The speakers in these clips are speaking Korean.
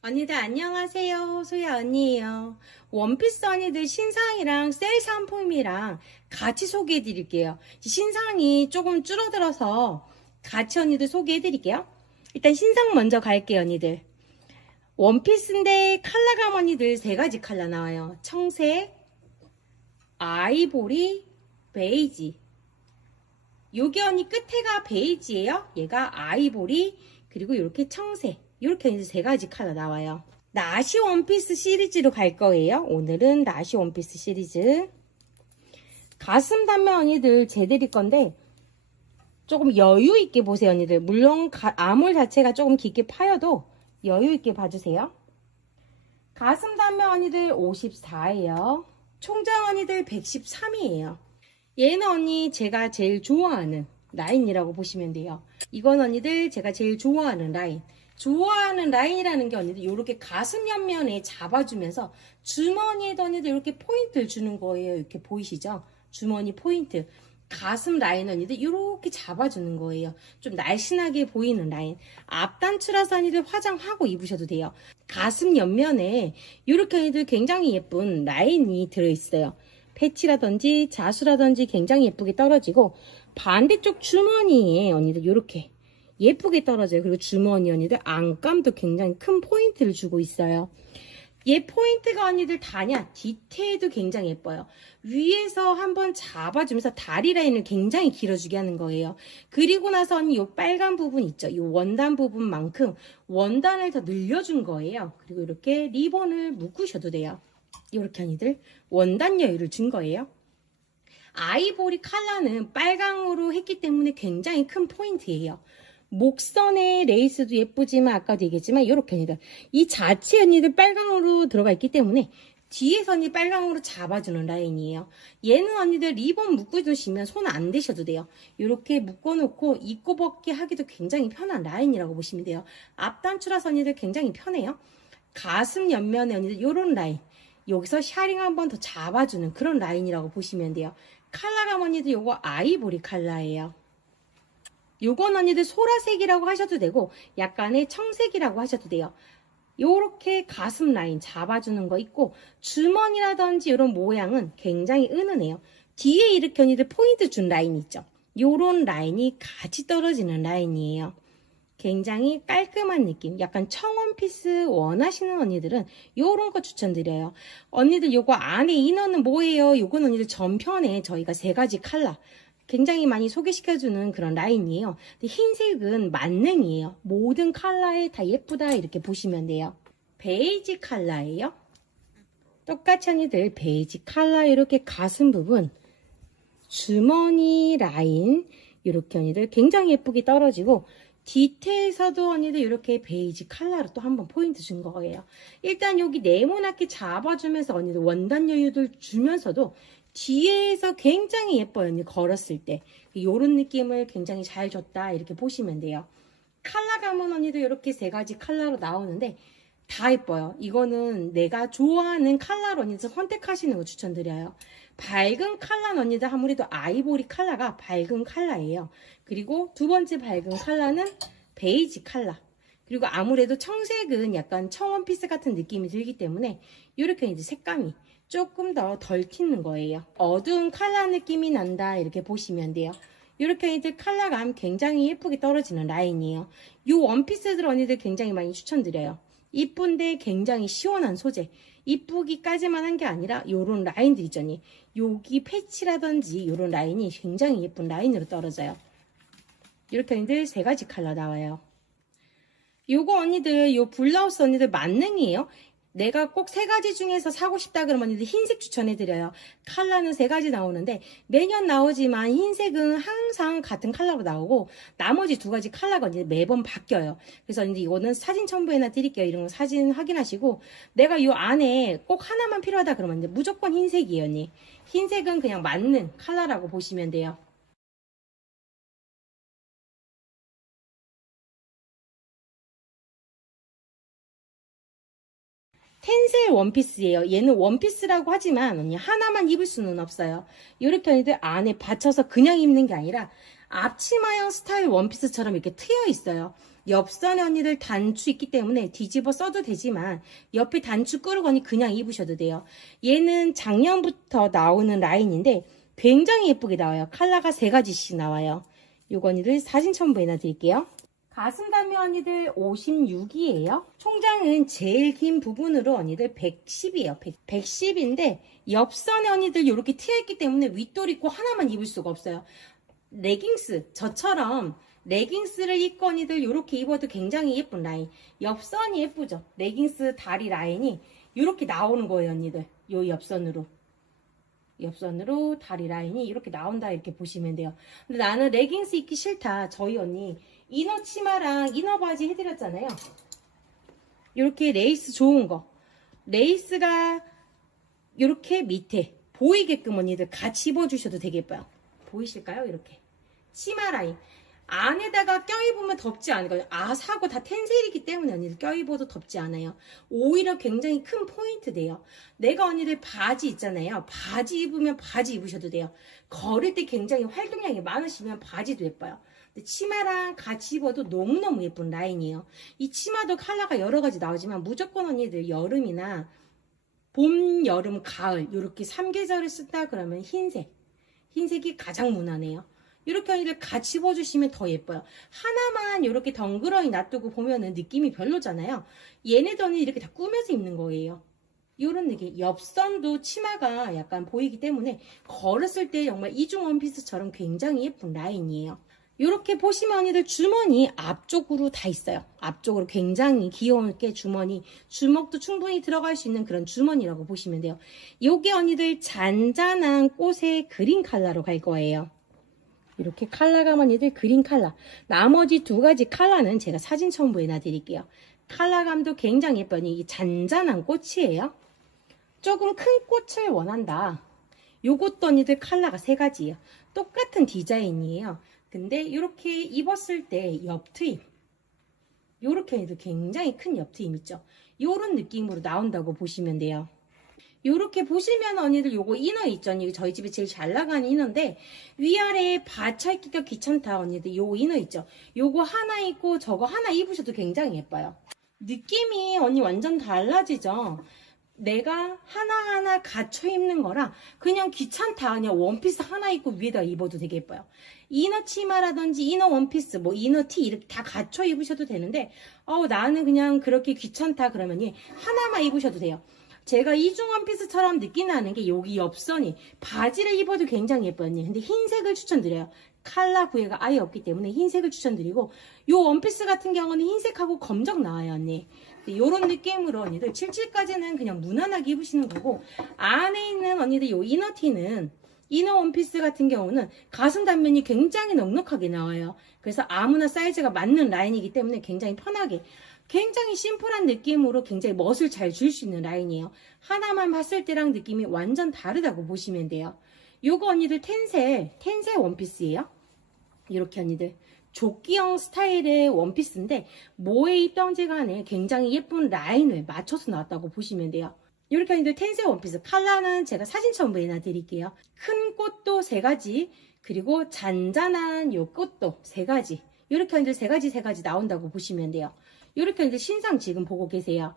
언니들 안녕하세요. 소야 언니예요. 원피스 언니들 신상이랑 세일 상품이랑 같이 소개해 드릴게요. 신상이 조금 줄어들어서 같이 언니들 소개해 드릴게요. 일단 신상 먼저 갈게요, 언니들. 원피스인데 컬러감 언니들 세 가지 컬러 나와요. 청색, 아이보리, 베이지. 요게 언니 끝에가 베이지예요. 얘가 아이보리, 그리고 이렇게 청색. 이렇게 이제 세 가지 컬러 나와요. 나시 원피스 시리즈로 갈 거예요. 오늘은 나시 원피스 시리즈. 가슴 단면 언니들 제드릴 건데 조금 여유 있게 보세요, 언니들. 물론 가- 아몰 자체가 조금 깊게 파여도 여유 있게 봐주세요. 가슴 단면 언니들 54예요. 총장 언니들 113이에요. 얘는 언니 제가 제일 좋아하는 라인이라고 보시면 돼요. 이건 언니들 제가 제일 좋아하는 라인. 좋아하는 라인이라는 게 언니들 이렇게 가슴 옆면에 잡아주면서 주머니에도 언니들 이렇게 포인트를 주는 거예요. 이렇게 보이시죠? 주머니 포인트. 가슴 라인 언니들 이렇게 잡아주는 거예요. 좀 날씬하게 보이는 라인. 앞단추라서 언니들 화장하고 입으셔도 돼요. 가슴 옆면에 이렇게 언니들 굉장히 예쁜 라인이 들어있어요. 패치라든지 자수라든지 굉장히 예쁘게 떨어지고 반대쪽 주머니에 언니들 이렇게 예쁘게 떨어져요. 그리고 주머니 언니들 안감도 굉장히 큰 포인트를 주고 있어요. 얘 포인트가 언니들 다냐? 디테일도 굉장히 예뻐요. 위에서 한번 잡아주면서 다리 라인을 굉장히 길어주게 하는 거예요. 그리고 나서 언니 요 빨간 부분 있죠? 요 원단 부분만큼 원단을 더 늘려준 거예요. 그리고 이렇게 리본을 묶으셔도 돼요. 이렇게 언니들 원단 여유를 준 거예요. 아이보리 컬러는 빨강으로 했기 때문에 굉장히 큰 포인트예요. 목선의 레이스도 예쁘지만 아까도 얘기했지만 이렇게 언니들 이 자체 언니들 빨강으로 들어가 있기 때문에 언니 빨강으로 잡아주는 라인이에요. 얘는 언니들 리본 묶어주시면 손 안 대셔도 돼요. 이렇게 묶어놓고 입고 벗기 하기도 굉장히 편한 라인이라고 보시면 돼요. 앞단추라서 언니들 굉장히 편해요. 가슴 옆면에 언니들 이런 라인 여기서 샤링 한번 더 잡아주는 그런 라인이라고 보시면 돼요. 칼라감 언니들 요거 아이보리 칼라예요. 요건 언니들 소라색이라고 하셔도 되고 약간의 청색이라고 하셔도 돼요. 요렇게 가슴 라인 잡아주는 거 있고 주머니라든지 이런 모양은 굉장히 은은해요. 뒤에 이렇게 언니들 포인트 준 라인 있죠. 요런 라인이 같이 떨어지는 라인이에요. 굉장히 깔끔한 느낌, 약간 청원 피스 원하시는 언니들은 요런 거 추천드려요. 언니들 요거 안에 인어는 뭐예요? 요건 언니들 전편에 저희가 세 가지 컬러 굉장히 많이 소개시켜주는 그런 라인이에요. 흰색은 만능이에요. 모든 컬러에 다 예쁘다 이렇게 보시면 돼요. 베이지 컬러예요. 똑같이 언니들 베이지 컬러 이렇게 가슴 부분 주머니 라인 이렇게 언니들 굉장히 예쁘게 떨어지고 디테일에서도 언니들 이렇게 베이지 컬러로 또 한번 포인트 준 거예요. 일단 여기 네모나게 잡아주면서 언니들 원단 여유들 주면서도 뒤에서 굉장히 예뻐요. 걸었을 때. 요런 느낌을 굉장히 잘 줬다. 이렇게 보시면 돼요. 컬러감은 언니도 이렇게 세 가지 컬러로 나오는데 다 예뻐요. 이거는 내가 좋아하는 컬러로 언니들 선택하시는 거 추천드려요. 밝은 컬러는 언니들 아무래도 아이보리 컬러가 밝은 컬러예요. 그리고 두 번째 밝은 컬러는 베이지 컬러. 그리고 아무래도 청색은 약간 청원피스 같은 느낌이 들기 때문에 이렇게 이제 색감이 조금 더 덜 튀는 거예요. 어두운 컬러 느낌이 난다 이렇게 보시면 돼요. 이렇게 이제 컬러감 굉장히 예쁘게 떨어지는 라인이에요. 이 원피스들 언니들 굉장히 많이 추천드려요. 이쁜데 굉장히 시원한 소재. 이쁘기까지만 한 게 아니라 요런 라인들 있잖니. 여기 패치라든지 요런 라인이 굉장히 예쁜 라인으로 떨어져요. 이렇게 언니들 세 가지 컬러 나와요. 요거 언니들 요 블라우스 언니들 만능이에요. 내가 꼭 세 가지 중에서 사고 싶다 그러면 흰색 추천해드려요. 컬러는 세 가지 나오는데 매년 나오지만 흰색은 항상 같은 컬러로 나오고 나머지 두 가지 컬러가 언니 매번 바뀌어요. 그래서 언니 이거는 사진 첨부해놔 드릴게요. 이런 거 사진 확인하시고 내가 요 안에 꼭 하나만 필요하다 그러면 이제 무조건 흰색이에요. 언니. 흰색은 그냥 맞는 컬러라고 보시면 돼요. 텐셀 원피스예요. 얘는 원피스라고 하지만 하나만 입을 수는 없어요. 이렇게 언니들 안에 받쳐서 그냥 입는 게 아니라 앞치마형 스타일 원피스처럼 이렇게 트여 있어요. 옆선에 언니들 단추 있기 때문에 뒤집어 써도 되지만 옆에 단추 끄르거니 그냥 입으셔도 돼요. 얘는 작년부터 나오는 라인인데 굉장히 예쁘게 나와요. 컬러가 세 가지씩 나와요. 요거 언니들 사진 첨부해놔 드릴게요. 가슴 담요 언니들 56이에요. 총장은 제일 긴 부분으로 언니들 110이에요. 100, 110인데 옆선에 언니들 이렇게 트여있기 때문에 윗돌 입고 하나만 입을 수가 없어요. 레깅스 저처럼 레깅스를 입고 언니들 이렇게 입어도 굉장히 예쁜 라인. 옆선이 예쁘죠. 레깅스 다리 라인이 이렇게 나오는 거예요 언니들. 요 옆선으로. 옆선으로 다리 라인이 이렇게 나온다 이렇게 보시면 돼요. 근데 나는 레깅스 입기 싫다. 저희 언니 이너 치마랑 이너 바지 해드렸잖아요. 이렇게 레이스 좋은 거. 레이스가 이렇게 밑에 보이게끔 언니들 같이 입어주셔도 되게 예뻐요. 보이실까요? 이렇게. 치마 라인. 안에다가 껴입으면 덥지 않거든요. 아, 사고 다 텐셀이기 때문에 언니들 껴입어도 덥지 않아요. 오히려 굉장히 큰 포인트 돼요. 내가 언니들 바지 있잖아요. 바지 입으면 바지 입으셔도 돼요. 걸을 때 굉장히 활동량이 많으시면 바지도 예뻐요. 치마랑 같이 입어도 너무너무 예쁜 라인이에요. 이 치마도 컬러가 여러 가지 나오지만 무조건 언니들 여름이나 봄, 여름, 가을 이렇게 3계절을 쓴다 그러면 흰색. 흰색이 가장 무난해요. 이렇게 언니들 같이 입어주시면 더 예뻐요. 하나만 이렇게 덩그러니 놔두고 보면은 느낌이 별로잖아요. 얘네들은 이렇게 다 꾸며서 입는 거예요. 이런 느낌. 옆선도 치마가 약간 보이기 때문에 걸었을 때 정말 이중 원피스처럼 굉장히 예쁜 라인이에요. 이렇게 보시면 언니들 주머니 앞쪽으로 다 있어요. 앞쪽으로 굉장히 귀여운게 주머니, 주먹도 충분히 들어갈 수 있는 그런 주머니라고 보시면 돼요. 요게 언니들 잔잔한 꽃의 그린 컬러로 갈 거예요. 이렇게 컬러가 언니들 그린 컬러. 나머지 두 가지 컬러는 제가 사진 첨부해 놔드릴게요. 컬러감도 굉장히 예뻐요. 이 잔잔한 꽃이에요. 조금 큰 꽃을 원한다. 요것도 언니들 컬러가 세 가지예요. 똑같은 디자인이에요. 근데 이렇게 입었을 때 옆트임. 요렇게 해도 굉장히 큰 옆트임 있죠? 요런 느낌으로 나온다고 보시면 돼요. 요렇게 보시면 언니들 요거 이너 있죠? 언니 저희 집에 제일 잘 나가는 이너인데 위아래에 받쳐입기가 귀찮다 언니들 요거 이너 있죠? 요거 하나 입고 저거 하나 입으셔도 굉장히 예뻐요. 느낌이 언니 완전 달라지죠 내가 하나하나 갖춰 입는 거랑 그냥 귀찮다. 그냥 원피스 하나 입고 위에다 입어도 되게 예뻐요. 이너 치마라든지 이너 원피스 뭐 이너 티 이렇게 다 갖춰 입으셔도 되는데 어 나는 그냥 그렇게 귀찮다 그러면 하나만 입으셔도 돼요. 제가 이중 원피스처럼 느끼 나는 게 여기 옆선이 바지를 입어도 굉장히 예뻐요 근데 흰색을 추천드려요. 칼라 부위가 아예 없기 때문에 흰색을 추천드리고 요 원피스 같은 경우는 흰색하고 검정 나와요 언니 이런 느낌으로 언니들 77까지는 그냥 무난하게 입으시는 거고 안에 있는 언니들 요 이너티는 이너 원피스 같은 경우는 가슴 단면이 굉장히 넉넉하게 나와요. 그래서 아무나 사이즈가 맞는 라인이기 때문에 굉장히 편하게 굉장히 심플한 느낌으로 굉장히 멋을 잘 줄 수 있는 라인이에요. 하나만 봤을 때랑 느낌이 완전 다르다고 보시면 돼요. 요거 언니들 텐셀, 텐셀 원피스예요. 이렇게 언니들 조끼형 스타일의 원피스인데 뭐에 입던지 간에 굉장히 예쁜 라인을 맞춰서 나왔다고 보시면 돼요. 이렇게 언니들 텐세 원피스 컬러는 제가 사진 첨부해 놔드릴게요. 큰 꽃도 세 가지 그리고 잔잔한 요 꽃도 세 가지 이렇게 언니들 세 가지 세 가지 나온다고 보시면 돼요. 이렇게 언니들 신상 지금 보고 계세요.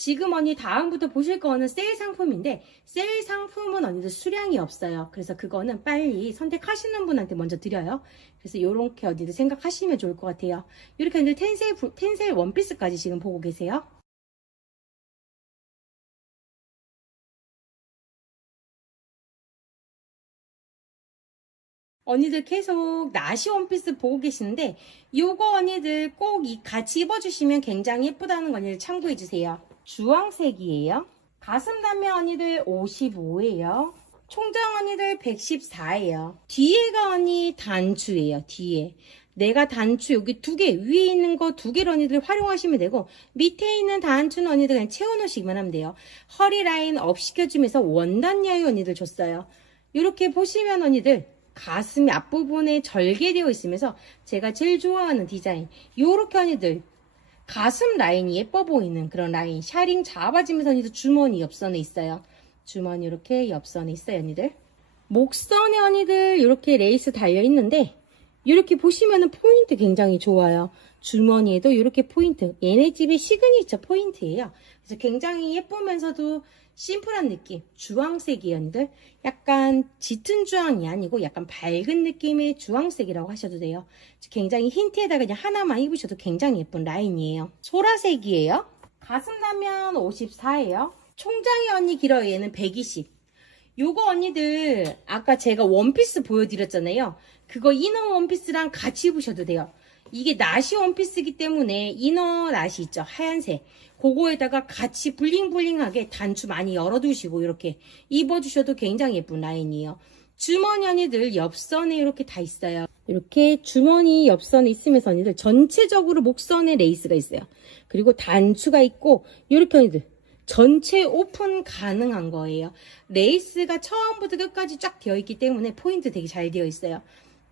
지금 언니 다음부터 보실 거는 세일 상품인데 세일 상품은 언니들 수량이 없어요. 그래서 그거는 빨리 선택하시는 분한테 먼저 드려요. 그래서 이렇게 언니들 생각하시면 좋을 것 같아요. 이렇게 언니들 텐셀, 텐셀 원피스까지 지금 보고 계세요. 언니들 계속 나시 원피스 보고 계시는데 요거 언니들 꼭이 같이 입어주시면 굉장히 예쁘다는 거 언니들 참고해주세요. 주황색이에요. 가슴 단면 언니들 55예요. 총장 언니들 114예요. 뒤에가 언니 단추예요. 뒤에. 내가 단추 여기 두 개, 위에 있는 거 두 개를 언니들 활용하시면 되고 밑에 있는 단추는 언니들 그냥 채워놓으시기만 하면 돼요. 허리 라인 업 시켜주면서 원단 여유 언니들 줬어요. 이렇게 보시면 언니들 가슴 앞부분에 절개되어 있으면서 제가 제일 좋아하는 디자인 요렇게 언니들 가슴 라인이 예뻐 보이는 그런 라인 샤링 언니들 주머니 옆선에 있어요 주머니 이렇게 옆선에 있어요 언니들 목선에 언니들 이렇게 레이스 달려 있는데 이렇게 보시면은 포인트 굉장히 좋아요 주머니에도 이렇게 포인트. 얘네 집의 시그니처 포인트예요. 그래서 굉장히 예쁘면서도 심플한 느낌. 언니들. 약간 짙은 주황이 아니고 약간 밝은 느낌의 주황색이라고 하셔도 돼요. 굉장히 흰 티에다가 그냥 하나만 입으셔도 굉장히 예쁜 라인이에요. 소라색이에요. 가슴 단면 54예요. 총장이 언니 길어요. 얘는 120. 요거 언니들 아까 제가 원피스 보여드렸잖아요. 그거 이너 원피스랑 같이 입으셔도 돼요. 이게 나시 원피스이기 때문에 이너 나시 있죠. 하얀색. 그거에다가 같이 블링블링하게 단추 많이 열어두시고 이렇게 입어주셔도 굉장히 예쁜 라인이에요. 주머니 언니들 옆선에 이렇게 다 있어요. 이렇게 주머니 옆선에 있으면서 언니들 전체적으로 목선에 레이스가 있어요. 그리고 단추가 있고 이렇게 언니들 전체 오픈 가능한 거예요. 레이스가 처음부터 끝까지 쫙 되어 있기 때문에 포인트 되게 잘 되어 있어요.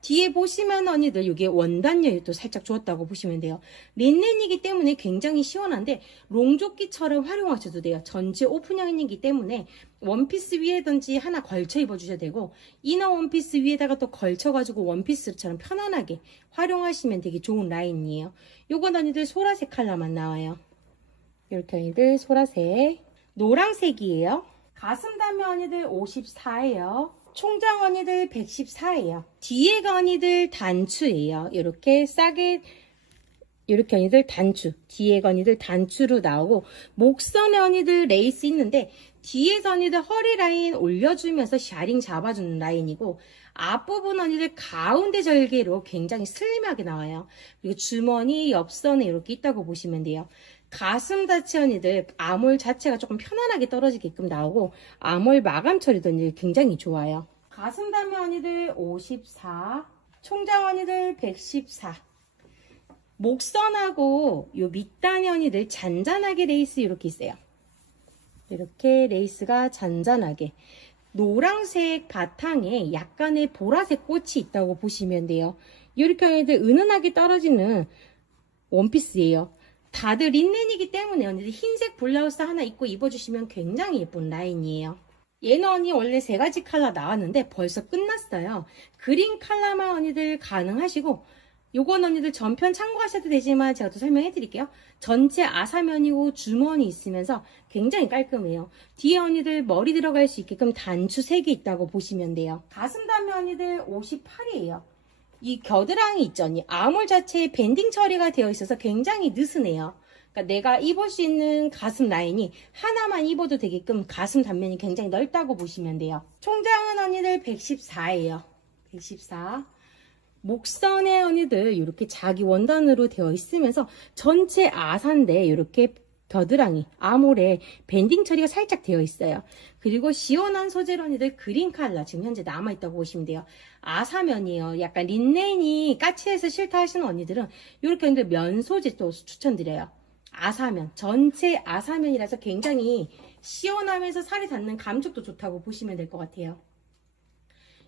뒤에 보시면 언니들 이게 원단열이 또 살짝 주었다고 보시면 돼요. 린넨이기 때문에 굉장히 시원한데 롱조끼처럼 활용하셔도 돼요. 전체 오픈형이기 때문에 원피스 위에든지 하나 걸쳐 입어주셔도 되고 이너 원피스 위에다가 또 걸쳐가지고 원피스처럼 편안하게 활용하시면 되게 좋은 라인이에요. 요건 언니들 소라색 컬러만 나와요. 이렇게 언니들 소라색 노랑색이에요. 가슴 단면 언니들 54예요. 총장 언니들 114예요. 뒤에가 언니들 단추예요. 이렇게 싸게 이렇게 언니들 단추 뒤에 언니들 단추로 나오고 목선에 언니들 레이스 있는데 뒤에서 언니들 허리 라인 올려주면서 샤링 잡아주는 라인이고 앞부분 언니들 가운데 절개로 굉장히 슬림하게 나와요. 그리고 주머니 옆선에 이렇게 있다고 보시면 돼요. 가슴 자체 언니들 암홀 자체가 조금 편안하게 떨어지게끔 나오고 암홀 마감 처리도 언니들 굉장히 좋아요. 가슴 단면 언니들 54, 총장 언니들 114. 목선하고 요 밑단이 언니들 잔잔하게 레이스 이렇게 있어요. 이렇게 레이스가 잔잔하게 노란색 바탕에 약간의 보라색 꽃이 있다고 보시면 돼요. 언니들 은은하게 떨어지는 원피스예요. 다들 린넨이기 때문에 언니들 흰색 블라우스 하나 입고 입어주시면 굉장히 예쁜 라인이에요. 얘는 언니 원래 세 가지 컬러 나왔는데 벌써 끝났어요. 그린 컬러만 언니들 가능하시고 요건 언니들 전편 참고하셔도 되지만 제가 또 설명해 드릴게요. 전체 아사면이고 주머니 있으면서 굉장히 깔끔해요. 뒤에 언니들 머리 들어갈 수 있게끔 단추 3개 있다고 보시면 돼요. 가슴 단면 언니들 58이에요. 이 겨드랑이 있죠 언니 아몰 자체에 밴딩 처리가 되어 있어서 굉장히 느슨해요. 그러니까 내가 입을 수 있는 가슴 라인이 하나만 입어도 되게끔 가슴 단면이 굉장히 넓다고 보시면 돼요. 총장은 언니들 114예요. 114. 목선의 언니들 이렇게 자기 원단으로 되어 있으면서 전체 아산데 이렇게 겨드랑이, 아몰에 밴딩 처리가 살짝 되어 있어요. 그리고 시원한 소재로 언니들 그린 컬러 지금 현재 남아있다고 보시면 돼요. 아사면이에요. 약간 린넨이 까칠해서 싫다 하시는 언니들은 이렇게 면 소재 또 추천드려요. 아사면, 전체 아사면이라서 굉장히 시원하면서 살이 닿는 감촉도 좋다고 보시면 될 것 같아요.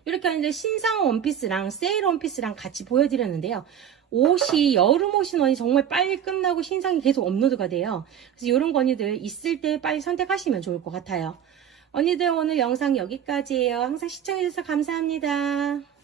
이렇게 하는데 신상 원피스랑 세일 원피스랑 같이 보여드렸는데요. 옷이 여름 옷인 원이 정말 빨리 끝나고 신상이 계속 업로드가 돼요. 그래서 이런 거 언니들 있을 때 빨리 선택하시면 좋을 것 같아요. 언니들 오늘 영상 여기까지예요. 항상 시청해주셔서 감사합니다.